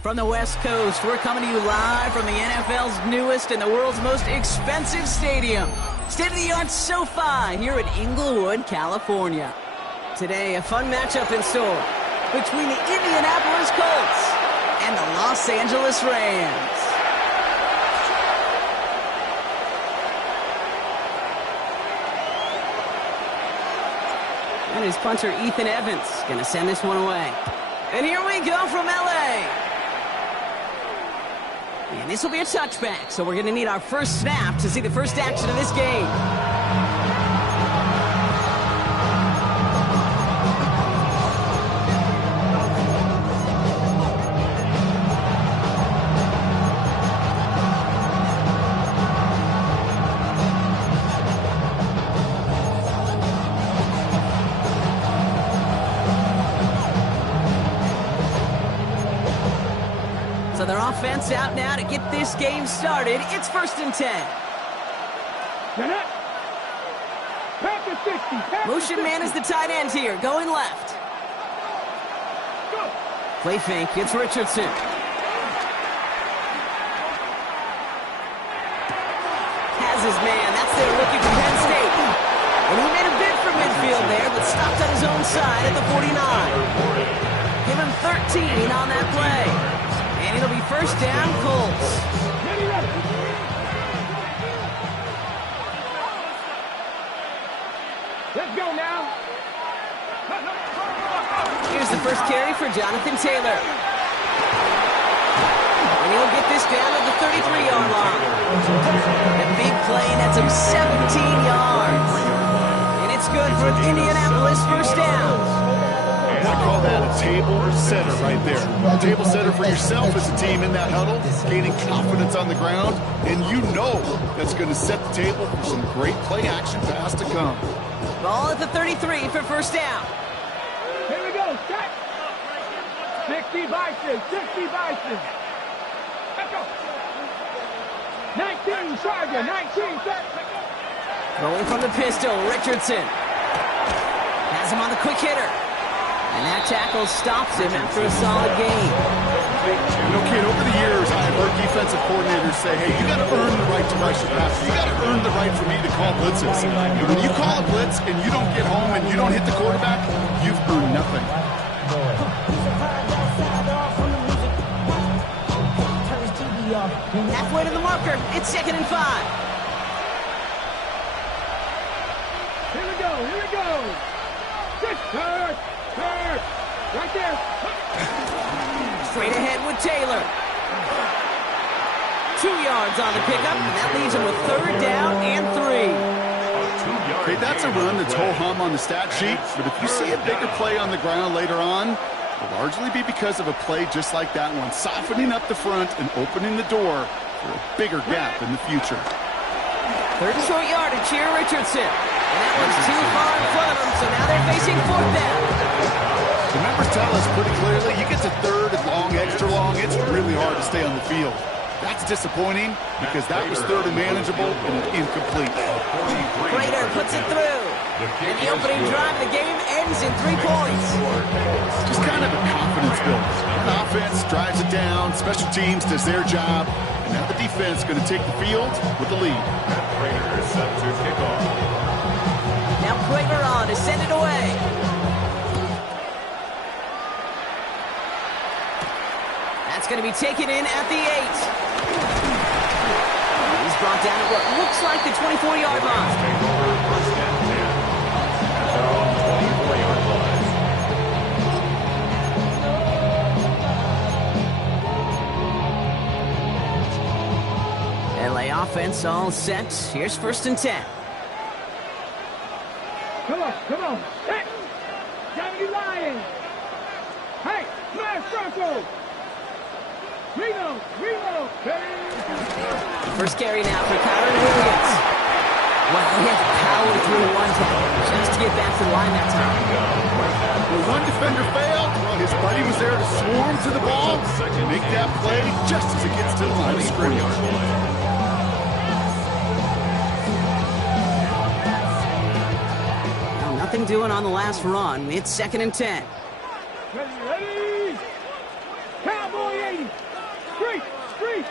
From the West Coast, we're coming to you live from the NFL's newest and the world's most expensive stadium, state-of-the-art SoFi here in Inglewood, California. Today, a fun matchup in store between the Indianapolis Colts and the Los Angeles Rams. And his punter, Ethan Evans, going to send this one away. And here we go from L.A. And this will be a touchback, so we're going to need our first snap to see the first action of this game. So their offense out now to get this game started. It's 1st and 10. Motion man is the tight end here, going left. Play fake, it's Richardson. Has his man, that's their rookie from Penn State. And he made a bid for midfield there, but stopped on his own side at the 49. Give him 13 on that play. And it'll be first down, Colts. Let's go now. Here's the first carry for Jonathan Taylor. And he'll get this down at the 33-yard line. A big play, and that's him 17 yards. And it's good for Indianapolis first down. I call that a table setter right there. A table setter for yourself as a team in that huddle, gaining confidence on the ground, and you know that's going to set the table for some great play action pass to come. Ball at the 33 for first down. Here we go, set. 60 Bison, 60 Bison. Let's go. 19, Charger, 19, set. Throwing from the pistol, Richardson. Has him on the quick hitter. And that tackle stops him after a solid game. You know, kid, over the years, I've heard defensive coordinators say, hey, you got to earn the right to rush your passer. You got to earn the right for me to call blitzes. But when you call a blitz and you don't get home and you don't hit the quarterback, you've earned nothing. Halfway to the marker. It's 2nd and 5. Here we go, here we go. Third. Right there. Straight ahead with Taylor. 2 yards on the pickup, and that leaves him with 3rd down and 3. Okay, that's a run that's ho-hum on the stat sheet, but if you see a bigger play on the ground later on, it'll largely be because of a play just like that one, softening up the front and opening the door for a bigger gap in the future. 3rd and short yardage here, Richardson. And that one's too far in front of him, so now they're facing 4th down. The numbers tell us pretty clearly, you get to 3rd and long, extra long, it's really hard to stay on the field. That's disappointing because that was 3rd and manageable and incomplete. Prater puts it through. And the opening drive of the game ends in 3 points. Just kind of a confidence builder. The offense drives it down, special teams does their job, and now the defense is going to take the field with the lead. Prater is set to kick be taken in at the 8. He's brought down at what looks like the 24-yard line. Take over first and 10 at their own 24-yard line. LA offense all set. Here's first and 10. Come on, come on. Hey, Johnny Lions. Hey, smash Bronco. Reload. Hey. First carry now for Kyron Williams. Wow, he had to power through one tackle just to get back to the line that time. When one defender failed, his buddy was there to swarm to the ball and make that play just as it gets to the line of scrimmage. Nothing doing on the last run. It's second and 10. Ready. Cowboy 80. Street. Ready.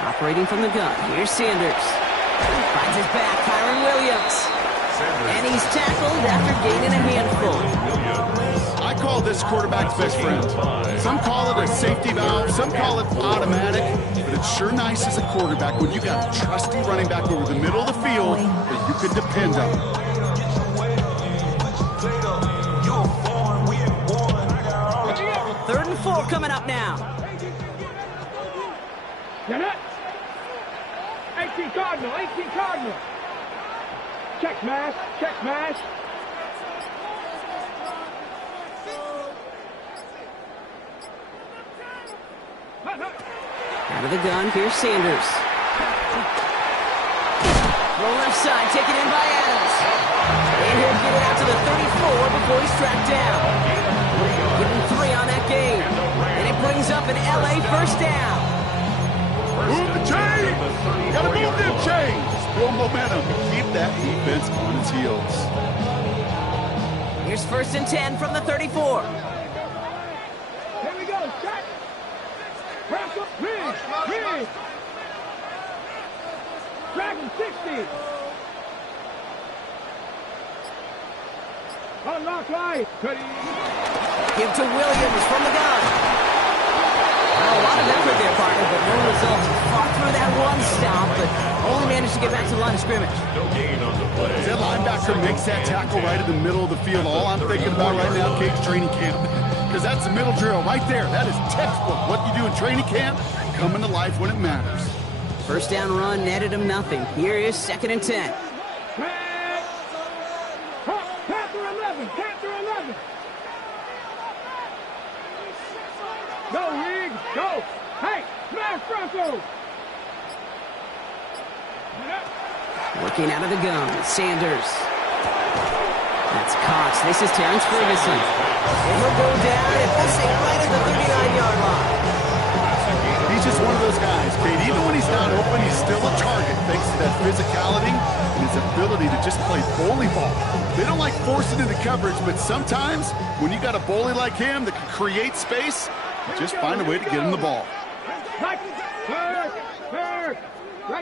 Operating from the gun. Here's Sanders. Finds his back. Kyron Williams. And he's tackled after gaining a handful. I call this quarterback's best friend. Some call it a safety valve, some call it automatic, but it's sure nice as a quarterback when you got a trusty running back over the middle of the field that you can depend on. Third and 4 coming up now. Get it. 18 Cardinal. Check smash. Out of the gun, here's Sanders. Roll left side, taken in by Adams. And he'll get it out to the 34 before he's tracked down. Getting 3 on that game. And it brings up an LA first down. Move the chain! Gotta move them chains! Build momentum and keep that defense on its heels. Here's first and 10 from the 34. Here we go. Shot. Bronco. Rig. Dragon 60. Unlock line. Ready. Give to Williams from the gun. Well, a lot of effort there, partner, but no results. Fought through that one stop, but only managed to get back to the line of scrimmage. No gain on the play. As that linebacker makes that tackle right in the middle of the field, all I'm thinking about right now, Cade's training camp, because that's the middle drill right there. That is textbook. What you do in training camp, coming to life when it matters. First down run netted him nothing. Here is second and 10. Panther 11. Go, Rig. Go. Hey, smash Bronco. Working out of the gun, Sanders. That's Cox. This is Terrence Ferguson. And he'll go down and we'll say right at the 39-yard line. He's just one of those guys, Cade. Even when he's not open, he's still a target thanks to that physicality and his ability to just play bully ball. They don't like forcing into coverage, but sometimes when you got a bully like him that can create space, you just find a way to get him the ball. Right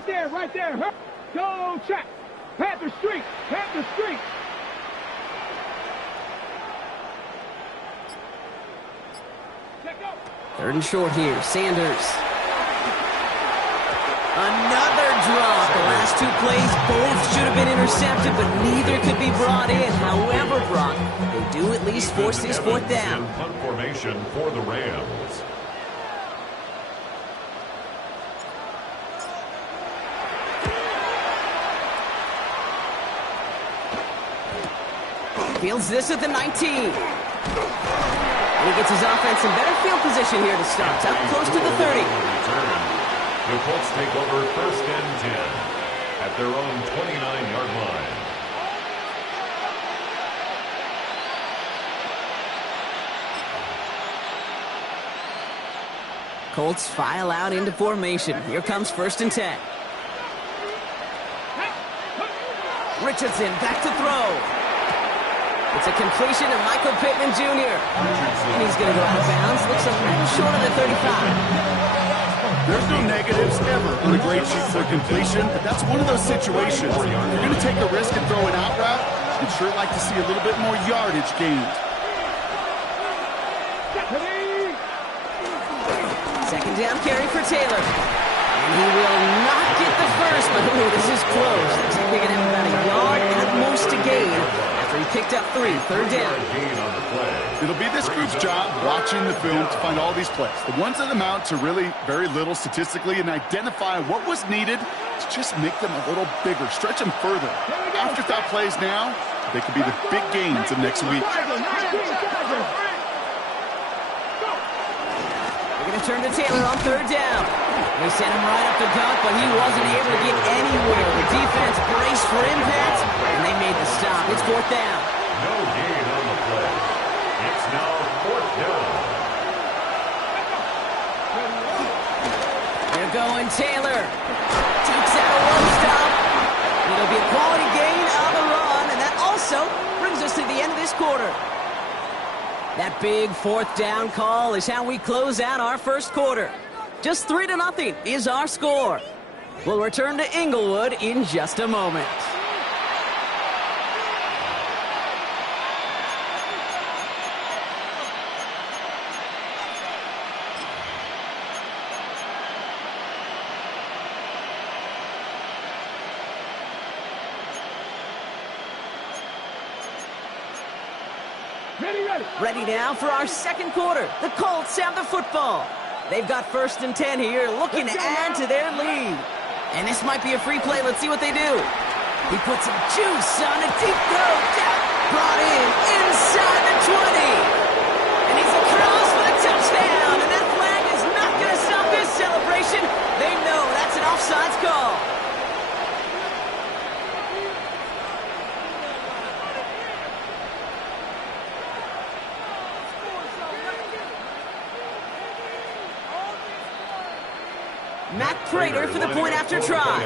there. Go check. Panther Street. Third and short here, Sanders. Another drop. The last 2 plays both should have been intercepted, but neither could be brought in. However, Brock, they do at least force this 4th down. Punt formation for the Rams. Fields this at the 19. And he gets his offense in better field position here to start. Up close to the 30. The Colts take over first and 10 at their own 29-yard line. Colts file out into formation. Here comes first and 10. Richardson back to throw. It's a completion to Michael Pittman Jr. And he's going to go out of bounds. Looks a little short of the 35. There's no negatives ever on a great shoot for completion, but that's one of those situations. If you're going to take a risk and throw an out route, you'd sure like to see a little bit more yardage gained. Second down carry for Taylor. And he will not get the first, but ooh, this is close. Looks like they're going to have about a yard at most to gain after he picked up 3. Third down. It'll be this group's job watching the film to find all these plays. The ones that amount to really very little statistically and identify what was needed to just make them a little bigger, stretch them further. Afterthought plays now, they could be the big gains of next week. They're going to turn to Taylor on third down. They sent him right up the gut, but he wasn't able to get anywhere. The defense braced for impact, and they made the stop. It's fourth down. No gain on the play. It's now fourth down. They're going Taylor. Takes out a one stop. It'll be a quality gain on the run, and that also brings us to the end of this quarter. That big fourth down call is how we close out our first quarter. Just 3-0 is our score. We'll return to Inglewood in just a moment. Ready now for our second quarter. The Colts have the football. They've got 1st and 10 here, looking to add to their lead. And this might be a free play. Let's see what they do. He puts some juice on a deep throw. Brought in inside the 20. And he's across for the touchdown. And that flag is not going to stop this celebration. They know that's an offsides call. Matt Prater for the point after try.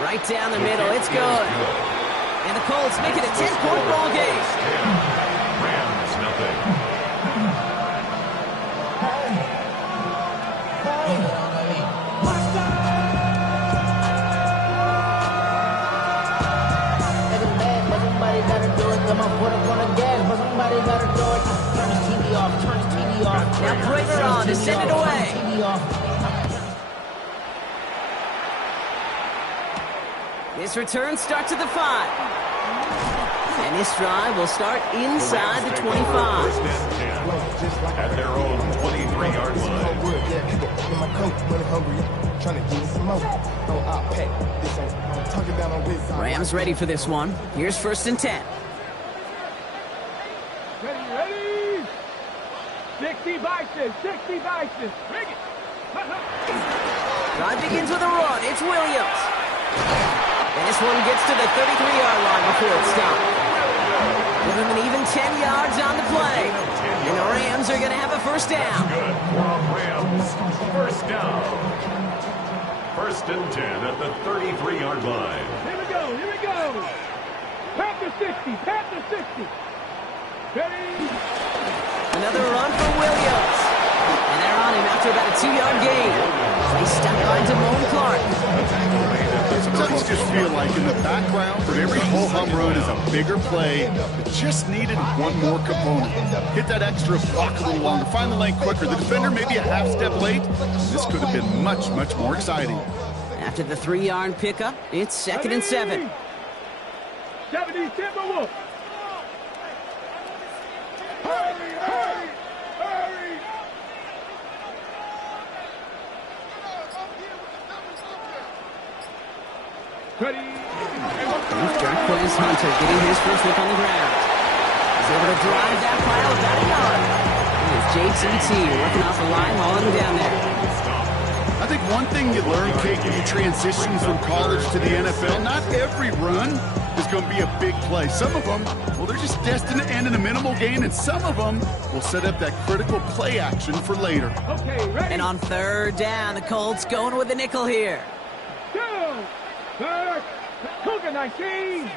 Right down the middle, it's good. And the Colts make it a 10-point ball game. Rams nothing. Somebody gotta do it. Come on, put up on the gas, but somebody gotta do it. Turn the TV off. Turn the TV off. Now Prater on to send it away. This return starts at the 5. And this drive will start inside the 25. First and 10 at their own 23-yard line. Rams ready for this one. Here's 1st and 10. Ready? 60 Bison, 60 Bison. Bring it. Drive begins with a run. It's Williams. And this one gets to the 33-yard line before it's stopped. Give him an even 10 yards on the play. And the Rams are going to have a first down. Good for Rams. First down. 1st and 10 at the 33-yard line. Here we go, here we go. Panther 60, Panther 60. Ready? Another run for Williams. And they're on him after about a 2-yard gain. They step by Damone Clark. Sometimes just feel like in the background of every ho-hum run is a bigger play that just needed one more component. Hit that extra block a little longer, find the lane quicker. The defender maybe a half step late. This could have been much, much more exciting. After the 3-yard pickup, it's 2nd and 7. 70 Timberwolves. Hurry, hurry, hurry. Ready? Jarquez Hunter getting his first look on the ground. He's able to drive that pile about a yard. It's JTT working off the line, hauling him down there. I think one thing you learn, Kate, when you transition from college to the NFL, not every run is going to be a big play. Some of them, well, they're just destined to end in a minimal gain, and some of them will set up that critical play action for later. Okay, ready? And on 3rd down, the Colts going with a nickel here. Go! Third, Cougar 19.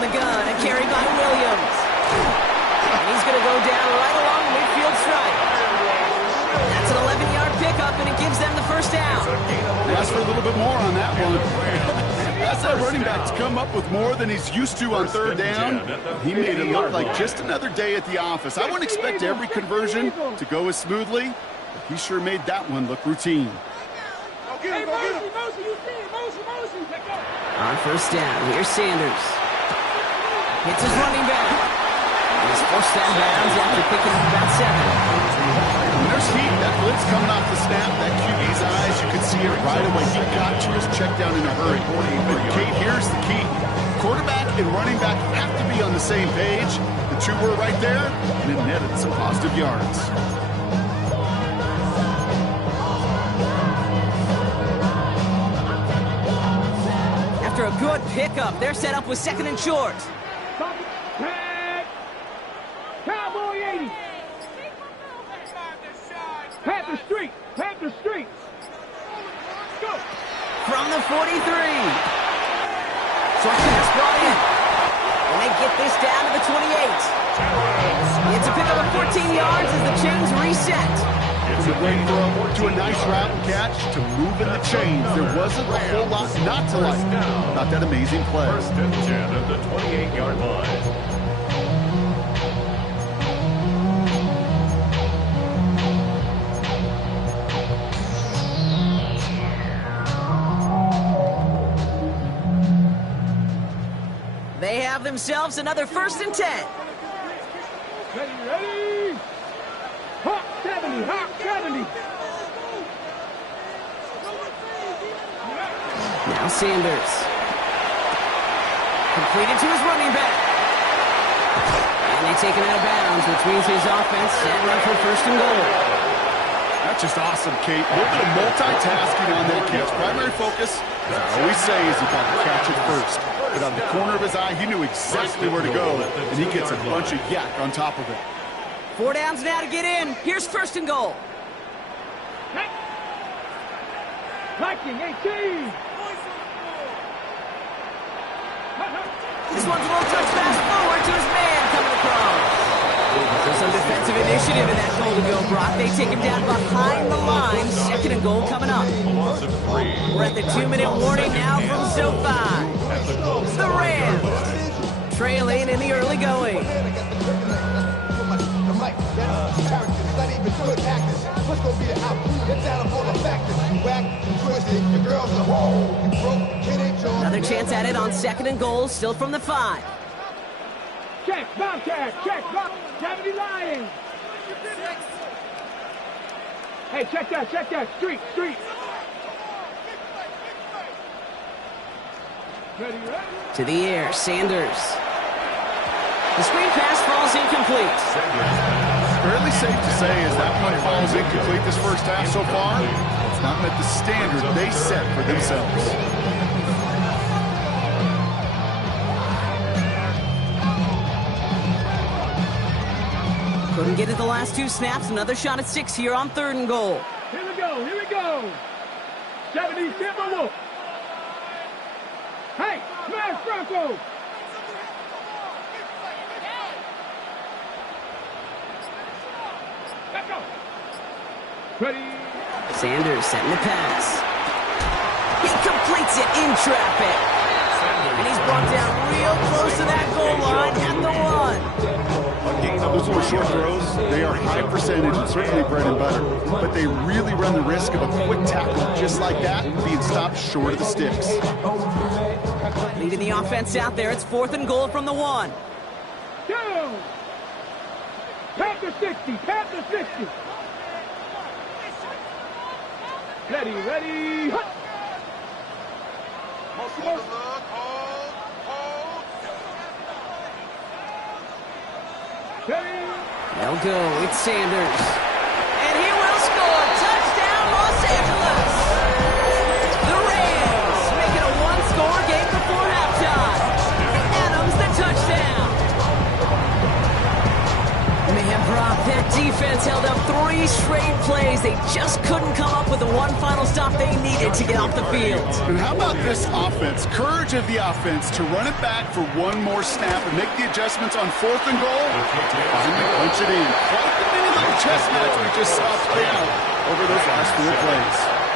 From the gun, and carried by Williams. And he's going to go down right along the midfield stripe. That's an 11-yard pickup, and it gives them the first down. Ask for a little bit more on that one. That's that running back to come up with more than he's used to on third down. He made it look like just another day at the office. I wouldn't expect every conversion to go as smoothly, but he sure made that one look routine. On first down, here's Sanders. Hits his running back. He's forced that bounds after picking up about 7. When there's heat, that blitz coming off the snap, that QB's eyes, you could see it right away. He got to his check down in a hurry. But Kate, here's the key. Quarterback and running back have to be on the same page. The two were right there, and it netted some positive yards. After a good pickup, they're set up with 2nd and short. Cowboy 80. Panther Street. Panther Street. Go. From the 43. Short pass brought in. And they get this down to the 28. It's a pickup of 14 yards as the chains reset. From a great throw to a nice route and catch to moving the chains. There wasn't a whole lot not to like about that amazing play. First and 10 at the 28-yard line. They have themselves another 1st and 10. Ready, ready. Hawk 70, Hawk 70. Now Sanders. Completed to his running back. And they take him out of bounds, which means his offense set up for 1st and goal. That's just awesome, Kate. A little bit of multitasking on that catch. Primary focus, as I always say, is you got to catch it first. But on the corner of his eye, he knew exactly where to go, and he gets a bunch of yak on top of it. 4 downs now to get in. Here's 1st and goal. Viking 18. This one's a little touch pass forward to his man coming across. So some defensive initiative in that goal to go, Brock. They take him down behind the line. 2nd and goal coming up. We're at the 2-minute warning now from SoFi. The Rams trailing in the early going. Another chance at it on 2nd and goal, still from the 5. Check, Bobcat, check, Bob. 70 Lions. Hey, check that. Street. Ready, ready. To the air, Sanders. The screen pass falls incomplete. Fairly safe to say as that one falls incomplete this first half so far, it's not met the standard they set for themselves. Couldn't get it the last 2 snaps. Another shot at 6 here on 3rd and goal. Here we go. 70 Timberwolf. Hey, smash Bronco. Let's go. Ready. Sanders setting the pass. He completes it in traffic. And he's brought down real close to that goal line at the 1. Those little short throws, they are high percentage and certainly bread and butter. But they really run the risk of a quick tackle just like that being stopped short of the sticks. Leading the offense out there, it's 4th and goal from the 1. Down. Panther 60. Ready. Hut. They'll go. It's Sanders. And he will score. Touchdown, Los Angeles. The Rams make it a 1-score game before halftime. Adams the touchdown. Man, Brock, that defense held up 3 straight plays. They just couldn't come up with a one final stop they needed to get off the field. And how about this offense? Courage of the offense to run it back for one more snap and make the adjustments on 4th and goal. Finally punch it in. Quite the mini little chess match we just saw play out over those last 4 plays.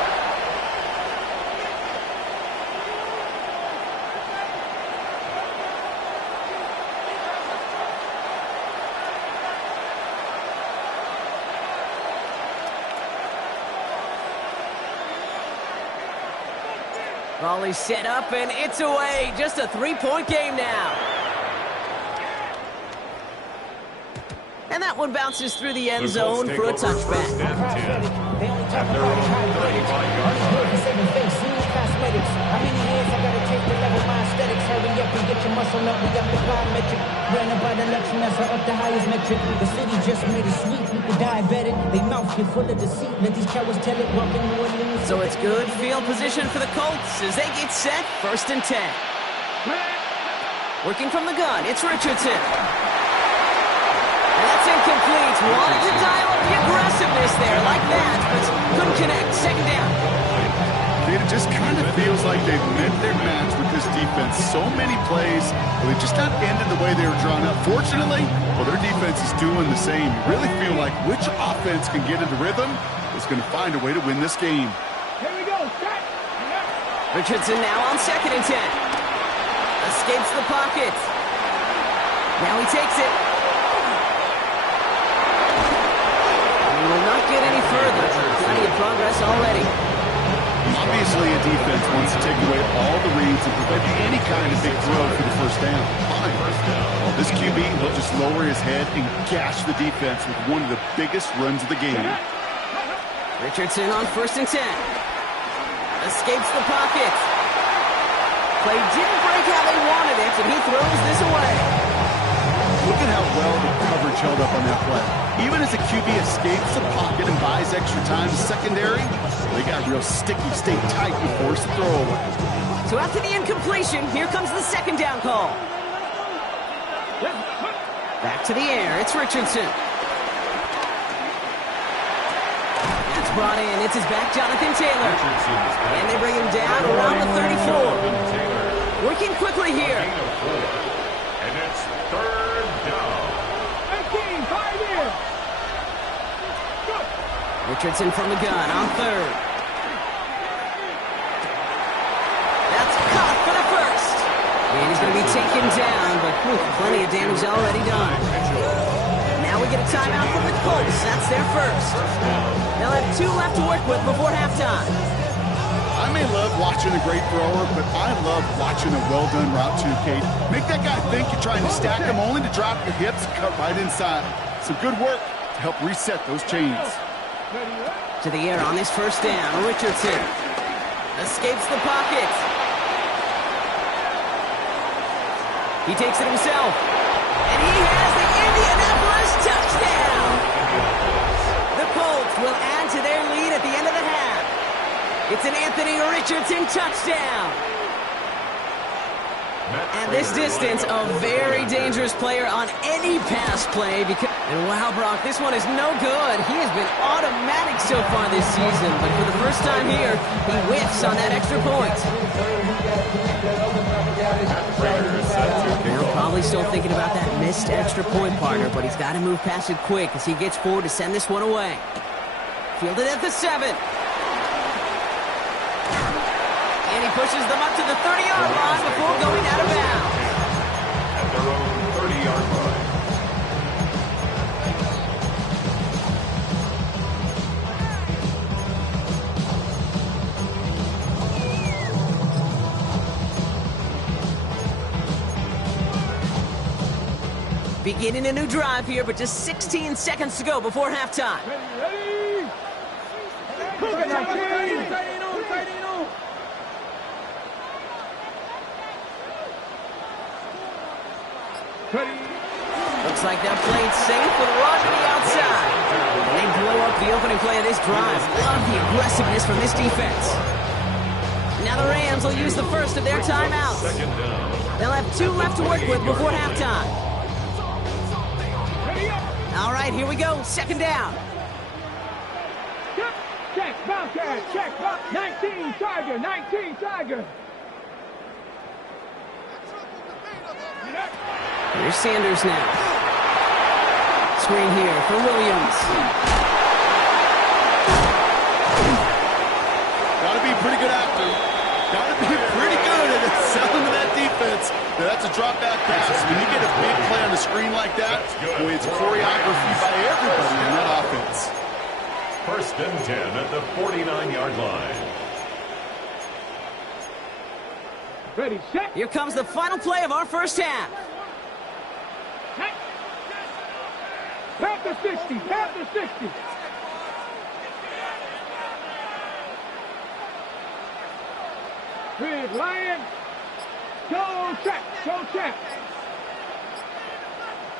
Volley set up, and it's away. Just a 3-point game now. And that one bounces through the end zone for a touchback. They only talk about high grades. Understood for saving face, seeing cosmetics. How many years I gotta take to level my aesthetics? Hurry up and get your muscle up. We got the biometric. Ran about election, that's up the highest metric. The city just made it sweet. People diabetic. They mouth get full of deceit. Let these cowards tell it. Welcome to New Orleans. So it's good field position for the Colts as they get set. 1st and 10. Working from the gun, it's Richardson. And that's incomplete. Wanted to dial up the aggressiveness there like that, but couldn't connect. 2nd down. It just kind of feels like they've met their match with this defense. So many plays, well, they just not ended the way they were drawn up. Fortunately, well, their defense is doing the same. You really feel like which offense can get into rhythm is going to find a way to win this game. Here we go. Set. Richardson now on 2nd and 10. Escapes the pocket. Now he takes it. He will not get any further. Plenty of progress already. Obviously, a defense wants to take away all the reads and prevent any kind of big throw for the 1st down. Fine. Well, this QB will just lower his head and gash the defense with one of the biggest runs of the game. Richardson on 1st and 10. Escapes the pocket. Play didn't break how they wanted it, and he throws this away. Look at how well the coverage held up on that play. Even as a QB escapes the pocket and buys extra time to secondary, they got real sticky, stay tight and force the throw away. So after the incompletion, here comes the 2nd down call. Back to the air, it's Richardson. That's brought in, it's his back, Jonathan Taylor. And they bring him down around the 34. Working quickly here. And it's 3rd down. 18, 5 here. Good. Richardson from the gun on 3rd. That's caught for the 1st. And he's going to be taken down, but plenty of damage already done. Now we get a timeout from the Colts. That's their 1st. They'll have 2 left to work with before halftime. I may love watching a great thrower, but I love watching a well-done route too, Kate. Make that guy think you're trying to stack him only to drop your hips and cut right inside. Some good work to help reset those chains. To the air on this 1st down. Richardson escapes the pocket. He takes it himself. And he has the Indianapolis touchdown. The Colts will add to their lead at the end of the half. It's an Anthony Richardson touchdown. At this distance, a very dangerous player on any pass play. And wow, Brock, this one is no good. He has been automatic so far this season, but for the first time here, he whiffs on that extra point. Now probably still thinking about that missed extra point, partner, but he's got to move past it quick as he gets forward to send this one away. Fielded at the 7. And he pushes them up to the 30-yard line before going out of bounds. At their own 30-yard line. Beginning a new drive here, but just 16 seconds to go before halftime. Ready? Cook it, tight in on. Looks like that played safe with Rod to the outside. And they blow up the opening play of this drive. Love the aggressiveness from this defense. Now the Rams will use the first of their timeouts. They'll have 2 left to work with before halftime. All right, here we go. 2nd down. Check, Bobcat, check, 19 Tiger, 19 Tiger. Here's Sanders now. Screen here for Williams. Got to be pretty good after. Got to be pretty good at selling to that defense. Now, that's a drop back pass. When you get a big play on the screen like that, boy, it's choreography by everybody in that offense. First and 10 at the 49-yard line. Ready, set. Here comes the final play of our first half. Panther 60, Panther 60. Grid Lion. Go check, go check.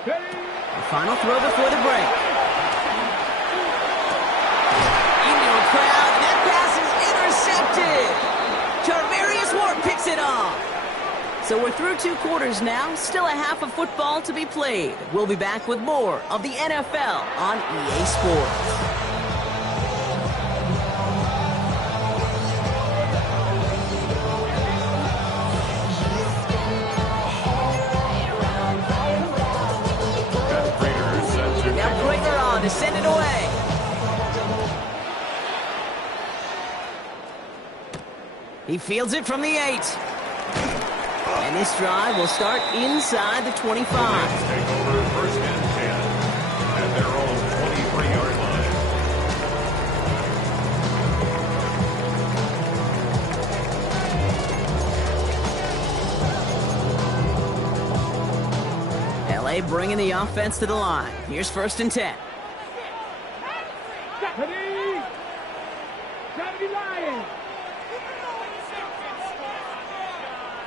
Ready. The final throw before the break. Into a crowd, and that pass is intercepted. Charvarius Ward picks it off. So we're through 2 quarters now, still a half of football to be played. We'll be back with more of the NFL on EA Sports. Now Prater on to send it away. He fields it from the 8. And this drive will start inside the 25. Take over first and 10 at their own 23-yard line. LA bringing the offense to the line. Here's first and 10. Ready. 70 Lions.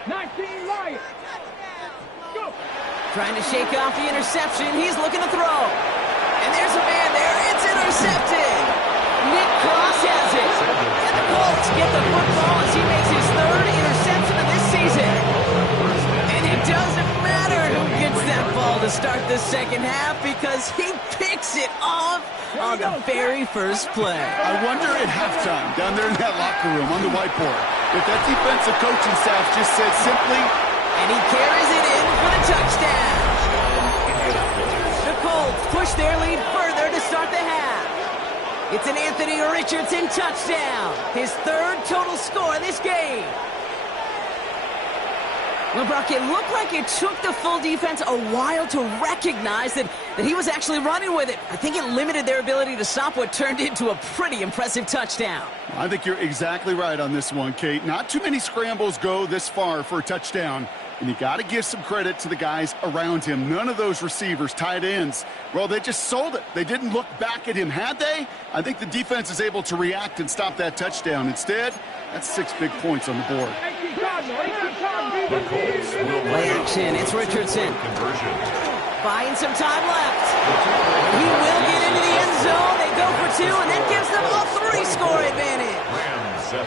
19 Lions. Go. Trying to shake off the interception. He's looking to throw. And there's a man there. It's intercepted. Nick Cross has it. And the Colts get the football as he makes his 3rd interception of this season. And it doesn't matter who gets that ball to start the second half because he picks it off on the very first play. I wonder at halftime, down there in that locker room on the whiteboard, if that defensive coaching staff just said simply, and he carries it in for the touchdown. The Colts push their lead further to start the half. It's an Anthony Richardson touchdown, his 3rd total score of this game. Well, Brock, it looked like it took the full defense a while to recognize that he was actually running with it. I think it limited their ability to stop what turned into a pretty impressive touchdown. I think you're exactly right on this one, Kate. Not too many scrambles go this far for a touchdown. And you got to give some credit to the guys around him. None of those receivers, tight ends, well, they just sold it. They didn't look back at him. Had they? I think the defense is able to react and stop that touchdown. Instead, that's 6 big points on the board. The Colts will Play action. It's Richardson. Conversion. Buying some time left. He will get into the end zone. They go for 2, and that gives them a 3-score advantage. Rams 7.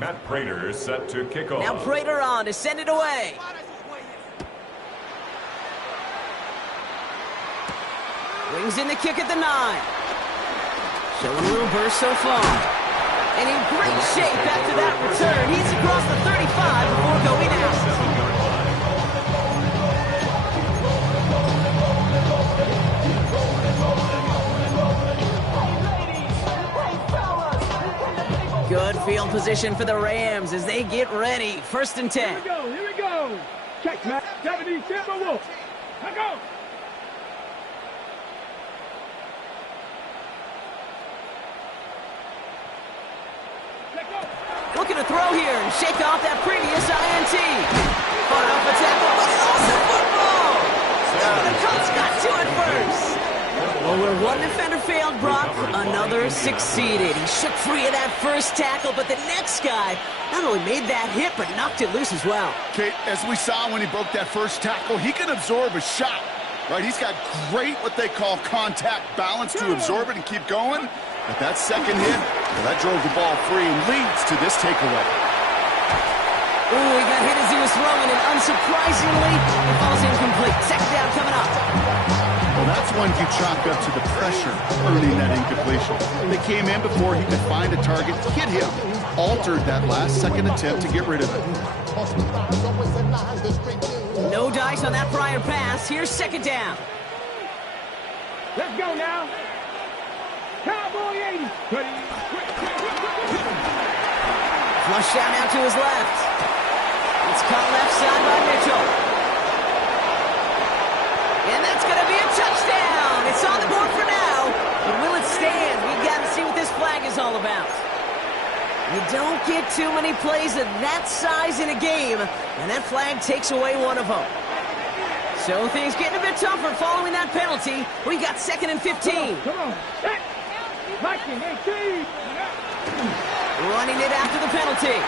Matt Prater set to kick off. Now Prater on to send it away. Brings in the kick at the 9. Showing a little burst so far. And in great shape after that return. He's across the 35 before going out. 7-yard line. Good field position for the Rams as they get ready. First and 10. Here we go, here we go. Check, Matt. 70 Timberwolves. Let's go. Looking to throw here and shake off that previous INT. Far off a tackle, but it's also football. Oh, the Colts got to it first. Well, where one defender failed, Brock, another succeeded. He shook free of that first tackle, but the next guy not only made that hit, but knocked it loose as well. Kate, as we saw when he broke that first tackle, he can absorb a shot, right? He's got great, what they call contact balance to absorb it and keep going. But that second hit, well, that drove the ball free and leads to this takeaway. Ooh, he got hit as he was throwing, and unsurprisingly, it falls incomplete. Second down coming up. Well, that's one you chalk up to the pressure earning that incompletion. They came in before he could find a target, hit him, altered that last-second attempt to get rid of it. No dice on that prior pass. Here's second down. Let's go now. Cowboy 80. Flush down now to his left. It's caught left side by Mitchell. And that's going to be a touchdown. It's on the board for now. But will it stand? We got to see what this flag is all about. You don't get too many plays of that size in a game, and that flag takes away one of them. So things getting a bit tougher following that penalty. We got 2nd and 15. Come on. Hey. 19, 18. Running it after the penalty.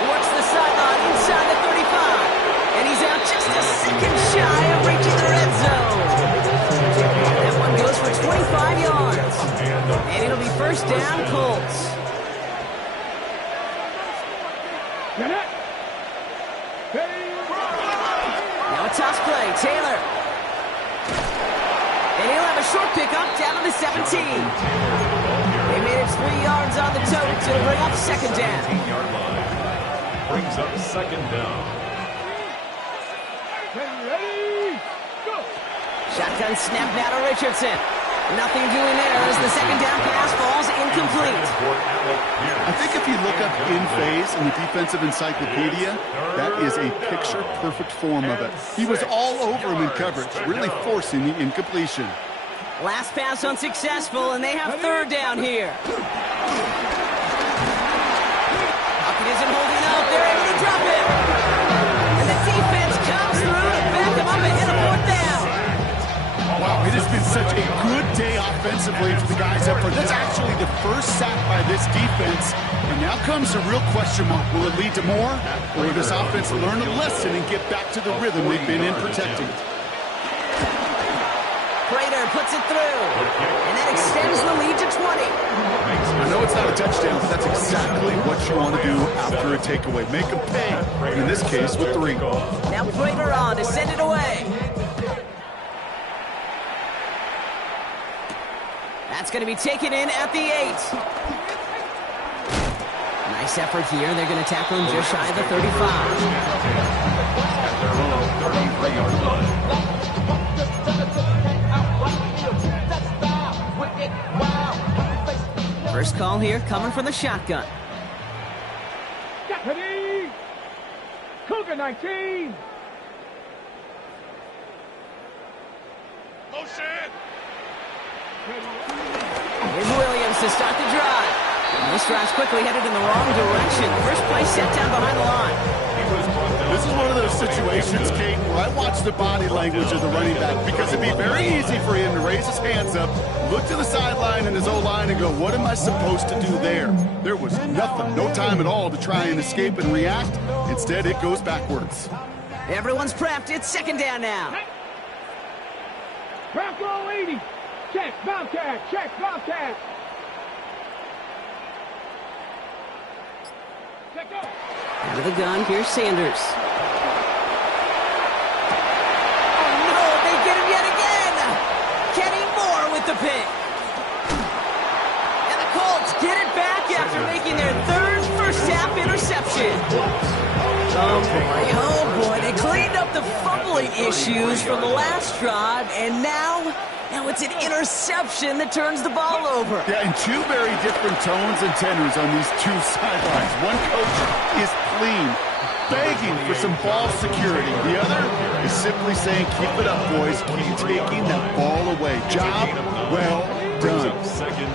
Works the sideline inside the 35. And he's out just a second shy of reaching the red zone. That one goes for 25 yards. And it'll be first down, Colts. Now a toss play, Taylor. And he'll have a short pickup down to the 17. They made it 3 yards on the tote to bring up second down. 8-yard line. Brings up second down. Ready, go. Shotgun snap now to Richardson. Nothing doing there as the second down pass falls incomplete. I think if you look up in phase in the defensive encyclopedia, that is a picture-perfect form of it. He was all over him in coverage, really forcing the incompletion. Last pass unsuccessful, and they have third down here. Puckett isn't holding up. They're able to drop it. And the defense comes through to back him up and hit a fourth down. Wow, it has been such a good day offensively for the guys up front. That's actually the first sack by this defense. And now comes the real question mark. Will it lead to more? Or will this offense learn a lesson and get back to the rhythm they've been in protecting? Prater puts it through. And that extends the lead to 20. I know it's not a touchdown, but that's exactly what you want to do after a takeaway. Make them pay. In this case, with 3. Now Prater on to send it away. That's going to be taken in at the 8. Nice effort here. They're going to tackle him just shy of the 35. At their own 33-yard line. First call here coming from the shotgun. Ready. Cougar 19. Motion! Here's Williams to start the drive. And this drive's quickly headed in the wrong direction. First play set down behind the line. This is one of those situations, Kate, where I watch the body language of the running back because it'd be very easy for him to raise his hands up, look to the sideline and his O-line and go, what am I supposed to do there? There was nothing, no time at all to try and escape and react. Instead, it goes backwards. Everyone's prepped. It's second down now. Bronco 80. Check, Bobcat. Check, Bobcat. Check go. Into the gun, here's Sanders. Oh no, they get him yet again! Kenny Moore with the pick. And the Colts get it back after making their third first-half interception. Oh boy, they cleaned up the fumbling issues from the last drive, and now it's an interception that turns the ball over. Yeah, and 2 very different tones and tenors on these 2 sidelines. One coach is clean, begging for some ball security. The other is simply saying, keep it up, boys. Keep taking that ball away. Job well done.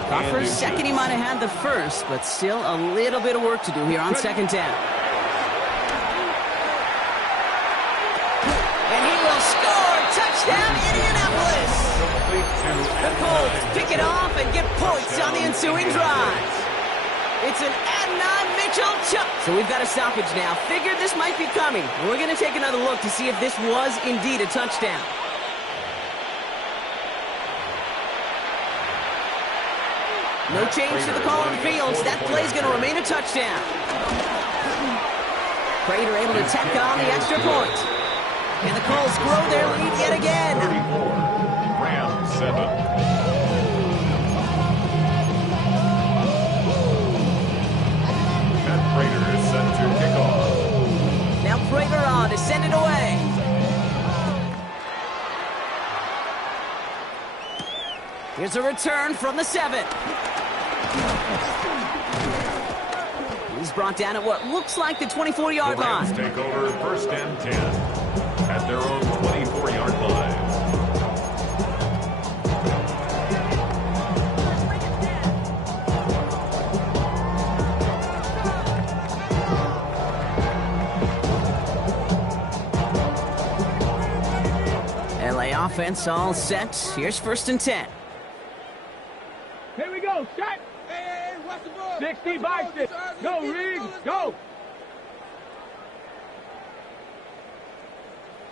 Thought for a second he might have had the first, but still a little bit of work to do here on second down. And he will score! Touchdown, Indianapolis! The Colts pick it off and get points on the ensuing drive. It's an Adnan Mitchell chuck. So we've got a stoppage now. Figured this might be coming. We're going to take another look to see if this was indeed a touchdown. No change to the call on fields. That play's going to remain a touchdown. Prater able to tack on the extra point. And the Colts grow their lead yet again. 34, Rams 7. Matt Prater is set to kick off. Now Prater on to send it away. Here's a return from the 7. He's brought down at what looks like the 24-yard The Rams line. take over first and 10 at their own 24-yard line. LA offense all set. Here's first and 10. Here we go, shot. 60 by 6. Go, Riggs, go.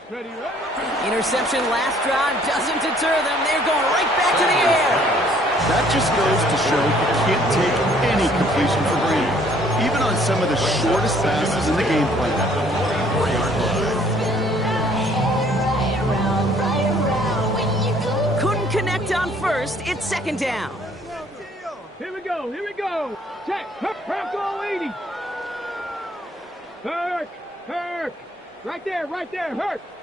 Ready, ready. Interception last drive doesn't deter them. They're going right back to the air. That just goes to show you can't take any completion for granted, even on some of the shortest passes in the game plan. Couldn't connect on first. It's second down. Here we go, here we go. Check, Bronco 80. Hurt. Right there, Hurt.